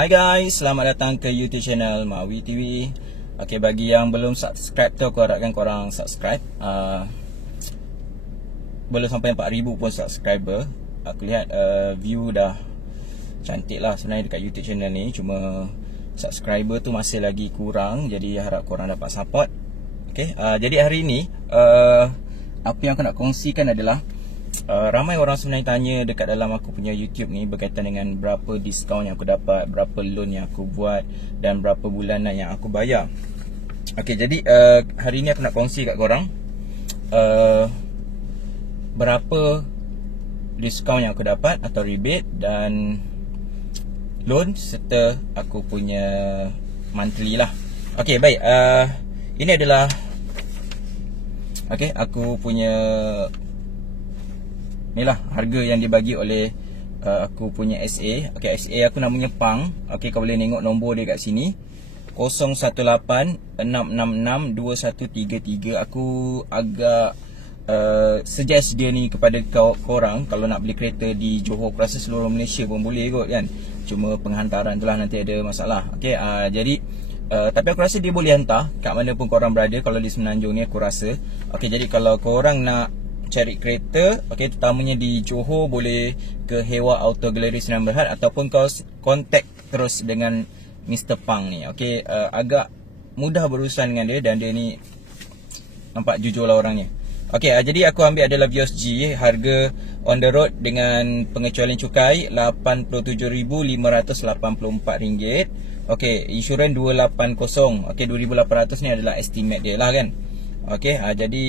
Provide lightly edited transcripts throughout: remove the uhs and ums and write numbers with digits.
Hai guys, selamat datang ke YouTube channel Mawi TV. Okay, bagi yang belum subscribe tu, aku harapkan korang subscribe. Belum sampai 4,000 pun subscriber. Aku lihat view dah cantik lah sebenarnya dekat YouTube channel ni. Cuma subscriber tu masih lagi kurang. Jadi harap korang dapat support. Okay, jadi hari ni apa yang aku nak kongsikan adalah ramai orang sebenarnya tanya dekat dalam aku punya YouTube ni berkaitan dengan berapa diskaun yang aku dapat, berapa loan yang aku buat, dan berapa bulanan yang aku bayar. Okay, jadi hari ni aku nak kongsi kat korang berapa diskaun yang aku dapat atau rebate dan loan serta aku punya monthly lah. Okay, baik. Ini adalah aku punya ni lah harga yang dibagi oleh aku punya SA. Okay, SA aku namanya Pang. Okay, kau boleh tengok nombor dia kat sini, 0186662133. Aku agak suggest dia ni kepada korang. Kalau nak beli kereta di Johor, aku rasa seluruh Malaysia pun boleh kot kan. Cuma penghantaran tu lah nanti ada masalah. Okay, jadi tapi aku rasa dia boleh hantar kat mana pun korang berada. Kalau di Semenanjung ni aku rasa. Okay, jadi kalau korang nak cari kereta, okay, terutamanya di Johor, boleh ke Hewa Auto Gallery Sdn Bhd ataupun kau contact terus dengan Mr. Pang ni. Okay, agak mudah berurusan dengan dia dan dia ni nampak jujur lah orangnya. Okay, jadi aku ambil adalah Vios G, harga on the road dengan pengecualian cukai RM85,584. Okay, insurans 280. Okay, 2,800 ni adalah estimate dia lah kan. Okay, jadi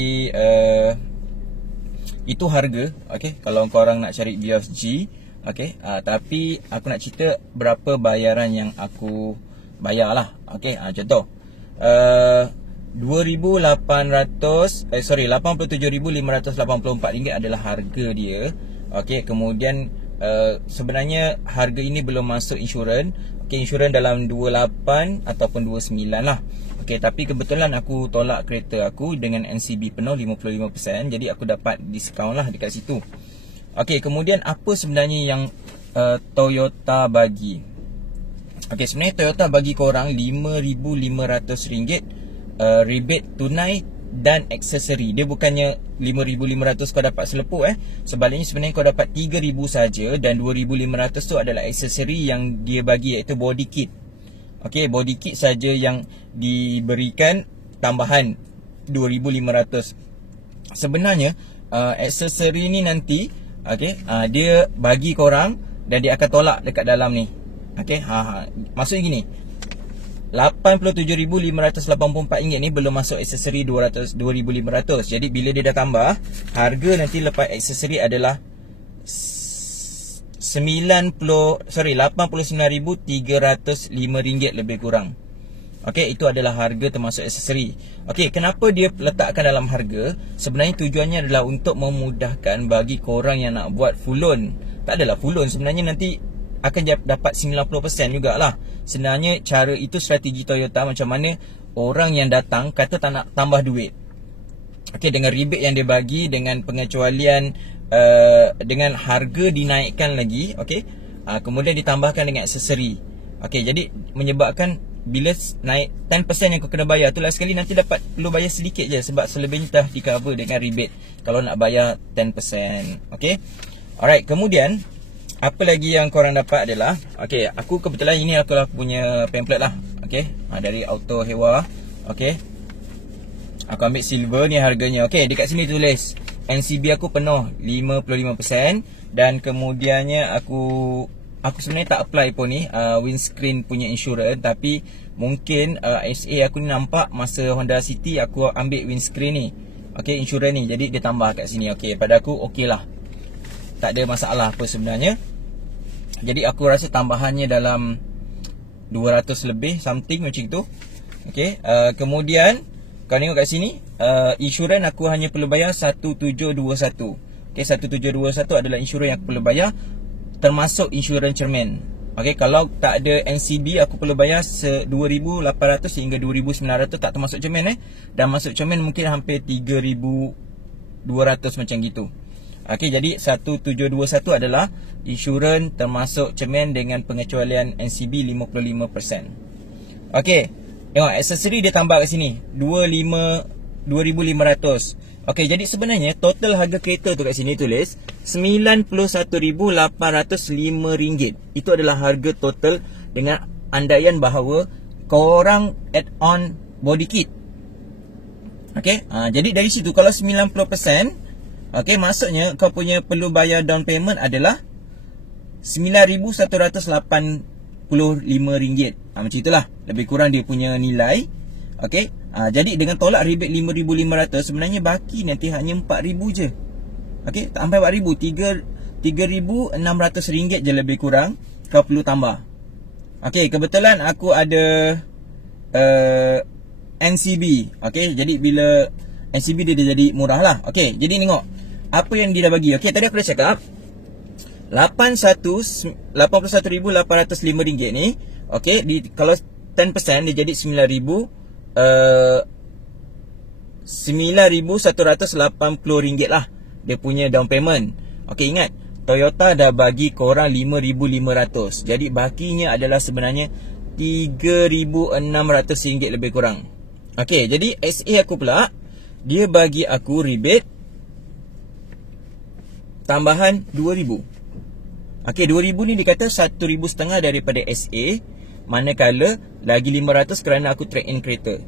itu harga. Okay, kalau korang nak cari Vios G. Okay, tapi aku nak cerita berapa bayaran yang aku bayar lah. Okay, contoh RM87,584 adalah harga dia. Okay, kemudian sebenarnya harga ini belum masuk insurans. Okay, insurans dalam 28 ataupun 29 lah. Okay, tapi kebetulan aku tolak kereta aku dengan NCB penuh 55%. Jadi aku dapat diskaun lah dekat situ. Okay, kemudian apa sebenarnya yang Toyota bagi? Okay, sebenarnya Toyota bagi korang RM5,500 rebate tunai dan aksesori. Dia bukannya 5,500 kau dapat selepuk Sebaliknya sebenarnya kau dapat 3,000 saja dan 2,500 tu adalah aksesori yang dia bagi, iaitu body kit. Okay, body kit saja yang diberikan tambahan 2,500. Sebenarnya aksesori ni nanti dia bagi korang dan dia akan tolak dekat dalam ni. Okay, maksudnya gini, RM87,584 ni belum masuk aksesori 2,500. Jadi bila dia dah tambah, harga nanti lepas aksesori adalah RM89,305 lebih kurang. Okey, itu adalah harga termasuk aksesori. Okey, kenapa dia letakkan dalam harga? Sebenarnya tujuannya adalah untuk memudahkan bagi korang yang nak buat full loan. Tak adalah full loan, sebenarnya nanti akan dapat 90% jugalah. Sebenarnya cara itu strategi Toyota, macam mana orang yang datang kata tak nak tambah duit. Okey, dengan rebate yang dia bagi, dengan pengecualian, dengan harga dinaikkan lagi, okey, kemudian ditambahkan dengan aksesori. Okey, jadi menyebabkan bila naik 10% yang kau kena bayar tu, last sekali nanti perlu bayar sedikit je, sebab selebihnya dah di cover dengan rebate kalau nak bayar 10%. Okey, alright. Kemudian apa lagi yang korang dapat adalah, okey, aku kebetulan ini aku punya pamphlet lah. Okey, dari Auto Hewa. Okey, aku ambil silver ni harganya. Okey, dekat sini tulis NCB aku penuh 55%. Dan kemudiannya aku sebenarnya tak apply pun ni windscreen punya insurans. Tapi mungkin SA aku ni nampak masa Honda City aku ambil windscreen ni. Okey, insurans ni, jadi dia tambah kat sini. Okey, pada aku okey lah, tak ada masalah apa sebenarnya. Jadi aku rasa tambahannya dalam 200 lebih something macam tu. Okey, kemudian kau tengok kat sini, insurans aku hanya perlu bayar 1721. Okey, 1721 adalah insurans yang aku perlu bayar, termasuk insurans cermin. Okey, kalau tak ada NCB aku perlu bayar 2,800 hingga 2,900, tak termasuk cermin Dan masuk cermin mungkin hampir 3,200 macam gitu. Okey, jadi 1721 adalah insurans termasuk cermin dengan pengecualian NCB 55%. Okey, tengok aksesori dia tambah kat sini 2,500. Okey, jadi sebenarnya total harga kereta tu kat sini tulis RM91,805. Itu adalah harga total dengan andaian bahawa korang add on body kit. Okey, jadi dari situ kalau 90%, okey, maksudnya kau punya perlu bayar down payment adalah RM9,185. Macam itulah lebih kurang dia punya nilai. Okey, jadi dengan tolak rebate RM5,500, sebenarnya baki nanti hanya RM4,000 je. Okey, tak sampai RM4,000, RM3,600 je lebih kurang kau perlu tambah. Okey, kebetulan aku ada NCB. Okey, jadi bila NCB dia jadi murah lah. Okey, jadi tengok apa yang dia dah bagi. Okey, tadi aku dah cakap RM81,805 ni. Okey, kalau 10% dia jadi RM9,180 lah dia punya down payment. Okey, ingat Toyota dah bagi korang RM5,500. Jadi bakinya adalah sebenarnya RM3,600 lebih kurang. Okey, jadi SA aku pula dia bagi aku rebate tambahan RM2,000. Okey, RM2,000 ni dia kata RM1,500 daripada SA, manakala lagi RM500 kerana aku trade in kereta.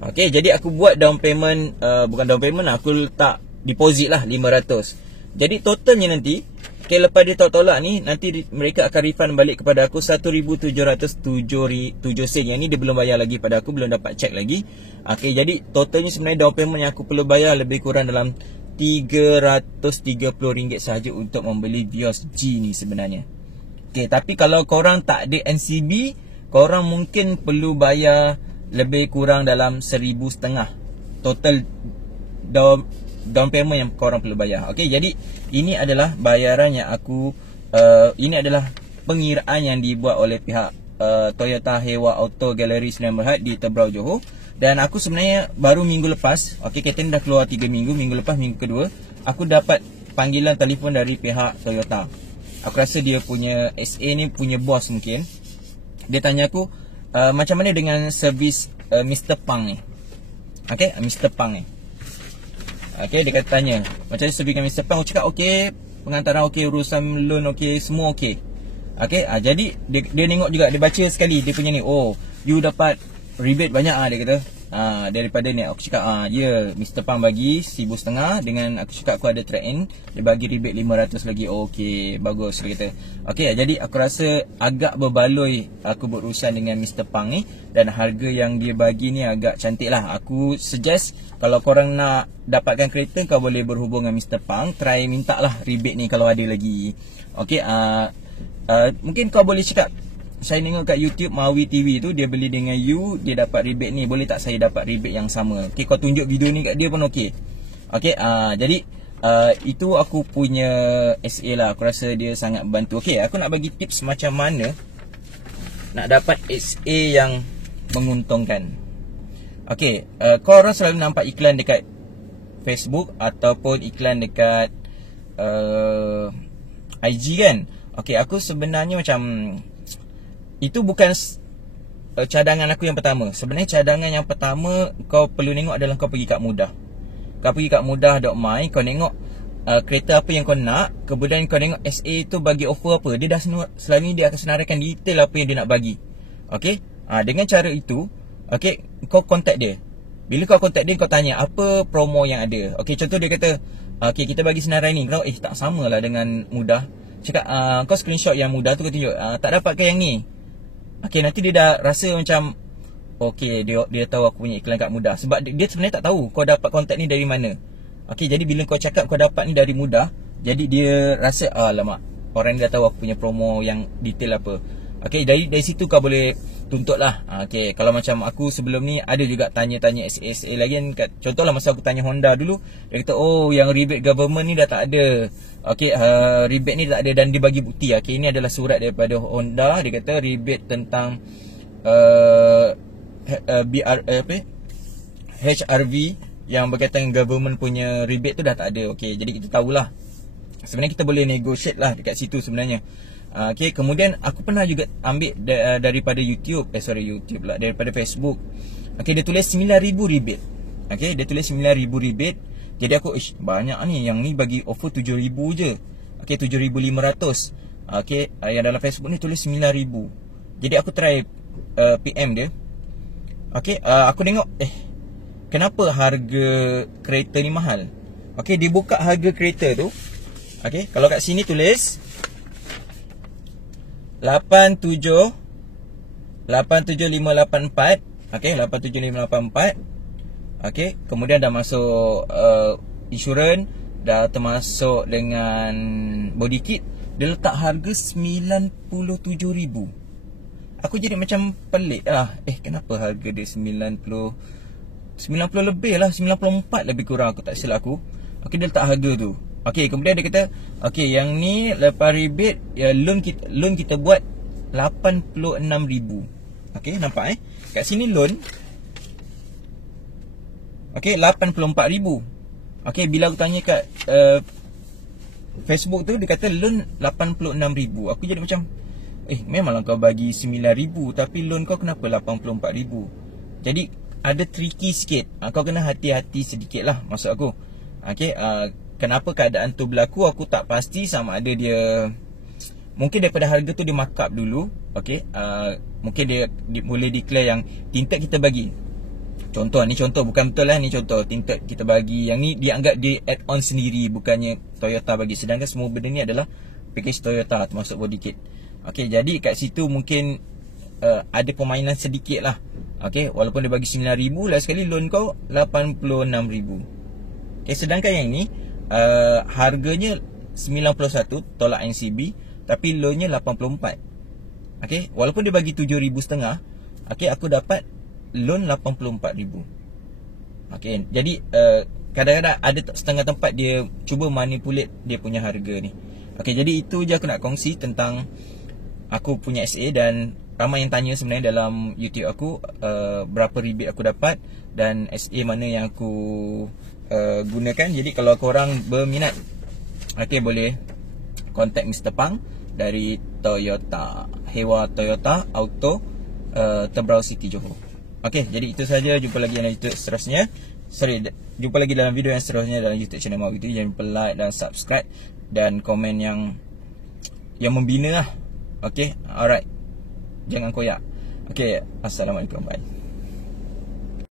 Okey, jadi aku buat down payment, bukan down payment lah, aku letak deposit lah RM500. Jadi totalnya nanti, okay, lepas dia tolak ni, nanti mereka akan refund balik kepada aku RM1,707. Yang ni dia belum bayar lagi pada aku, belum dapat check lagi. Okey, jadi totalnya sebenarnya down payment yang aku perlu bayar lebih kurang dalam RM330 sahaja untuk membeli Vios G ni sebenarnya. Okey, tapi kalau korang tak ada NCB, korang mungkin perlu bayar lebih kurang dalam RM1,500 total down payment yang korang perlu bayar. Okey, jadi ini adalah bayaran yang aku ini adalah pengiraan yang dibuat oleh pihak Toyota Hewa Auto Gallery Sdn Bhd di Tebrau, Johor. Dan aku sebenarnya baru minggu lepas, okey, kereta ni dah keluar 3 minggu, minggu lepas, minggu kedua, aku dapat panggilan telefon dari pihak Toyota. Aku rasa dia punya SA ni punya bos mungkin. Dia tanya aku, macam mana dengan servis Mr. Pang ni? Okey, Mr. Pang ni. Okey, dia kata tanya, macam mana servis dengan Mr. Pang? Aku cakap okey, pengantaran okey, urusan loan okey, semua okey. Okey, jadi dia tengok juga, dia baca sekali dia punya ni. Oh, you dapat rebate banyak dia kata. Daripada ni aku cakap ya, Mr. Pang bagi RM1,500 dengan aku cakap aku ada trade-in, dia bagi rebate RM500 lagi. Oh, okey, bagus dia kata. Okey, jadi aku rasa agak berbaloi aku berurusan dengan Mr. Pang ni, dan harga yang dia bagi ni agak cantik lah. Aku suggest kalau korang nak dapatkan kereta, kau boleh berhubung dengan Mr. Pang, try minta lah rebate ni kalau ada lagi. Okey, mungkin kau boleh cakap, saya tengok kat YouTube Mawi TV tu, dia beli dengan you, dia dapat rebate ni, boleh tak saya dapat rebate yang sama? Okey, kau tunjuk video ni kat dia pun okey. Okey, jadi itu aku punya SA lah. Aku rasa dia sangat bantu. Okey, aku nak bagi tips macam mana nak dapat SA yang menguntungkan. Okey, kau orang selalu nampak iklan dekat Facebook ataupun iklan dekat IG kan? Okey, aku sebenarnya macam itu bukan cadangan aku yang pertama. Sebenarnya cadangan yang pertama kau perlu tengok adalah kau pergi kat Mudah. Kau pergi kat mudah.my, kau tengok kereta apa yang kau nak, kemudian kau tengok SA tu bagi offer apa. Dia dah selalu ni dia akan senaraikan detail apa yang dia nak bagi. Okey, dengan cara itu, okey, kau contact dia. Bila kau contact dia, kau tanya apa promo yang ada. Okey, contoh dia kata, okey, kita bagi senarai ni. Kau tak samalah dengan Mudah. Cakap kau screenshot yang Mudah tu, kau tunjuk tak dapat ke yang ni. Okey, nanti dia dah rasa macam okey, dia tahu aku punya iklan kat Mudah. Sebab dia sebenarnya tak tahu kau dapat kontak ni dari mana. Okey, jadi bila kau cakap kau dapat ni dari Mudah, jadi dia rasa alamak, orang ni dah tahu aku punya promo yang detail apa. Okey, dari situ kau boleh tuntut lah. Okey, kalau macam aku sebelum ni ada juga tanya-tanya SA lagi kan. Contohlah masa aku tanya Honda dulu, dia kata oh yang rebate government ni dah tak ada. Okey, rebate ni tak ada, dan dia bagi bukti. Okey, ini adalah surat daripada Honda. Dia kata rebate tentang HRV yang berkaitan government punya rebate tu dah tak ada. Okey, jadi kita tahulah Sebenarnya kita boleh negotiate lah dekat situ sebenarnya. Okay, kemudian aku pernah juga ambil daripada YouTube, YouTube lah, daripada Facebook. Okay, dia tulis 9,000 rebate. Okay, dia tulis 9,000 rebate. Jadi aku, banyak ni, yang ni bagi offer 7,000 je. Okay, 7,500. Okay, yang dalam Facebook ni tulis 9,000. Jadi aku try PM dia. Okay, aku tengok, kenapa harga kereta ni mahal? Okay, dia buka harga kereta tu. Okay, kalau kat sini tulis 87584. Okay, 87584. Okay, kemudian dah masuk insurans, dah termasuk dengan body kit. Dia letak harga 97,000. Aku jadi macam pelik lah. Kenapa harga dia 90 lebih lah, 94 lebih kurang, aku tak silap aku. Okay, dia letak harga tu. Okay, kemudian dia kata, okay, yang ni lepas rebate, loan kita buat 86,000. Okay, nampak kat sini loan, okay, 84,000. Okay, bila aku tanya kat Facebook tu, dia kata loan 86,000. Aku jadi macam, memanglah kau bagi 9,000, tapi loan kau kenapa 84,000? Jadi ada tricky sikit. Kau kena hati-hati sedikit lah, maksud aku. Okay, kenapa keadaan tu berlaku, aku tak pasti. Sama ada dia, mungkin daripada harga tu dia markup dulu. Okay, mungkin dia boleh declare yang tinted kita bagi. Contoh, ni contoh, bukan betul lah, ni contoh tinted kita bagi. Yang ni dia anggap dia add on sendiri, bukannya Toyota bagi. Sedangkan semua benda ni adalah package Toyota, termasuk body kit. Okay, jadi kat situ mungkin ada permainan sedikit lah. Okay, walaupun dia bagi 9,000, last sekali loan kau 86,000. Okay, sedangkan yang ni harganya 91 tolak NCB, tapi loannya 84. Okay, walaupun dia bagi 7,500, okay, aku dapat loan 84,000. Okay, jadi kadang-kadang ada setengah tempat dia cuba manipulate dia punya harga ni. Okay, jadi itu je aku nak kongsi tentang aku punya SA. Dan ramai yang tanya sebenarnya dalam YouTube aku, berapa rebate aku dapat dan SA mana yang aku gunakan. Jadi kalau korang berminat, okay, boleh contact Mr. Pang dari Toyota, Hewa Toyota Auto, Tebrau City, Johor. Okay, jadi itu saja. Jumpa lagi dalam YouTube seterusnya. Jumpa lagi dalam video yang seterusnya dalam YouTube channel Mak Itu. Jangan lupa like dan subscribe dan komen yang membina lah. Okay, alright, jangan koyak. Okay, Assalamualaikum, bye.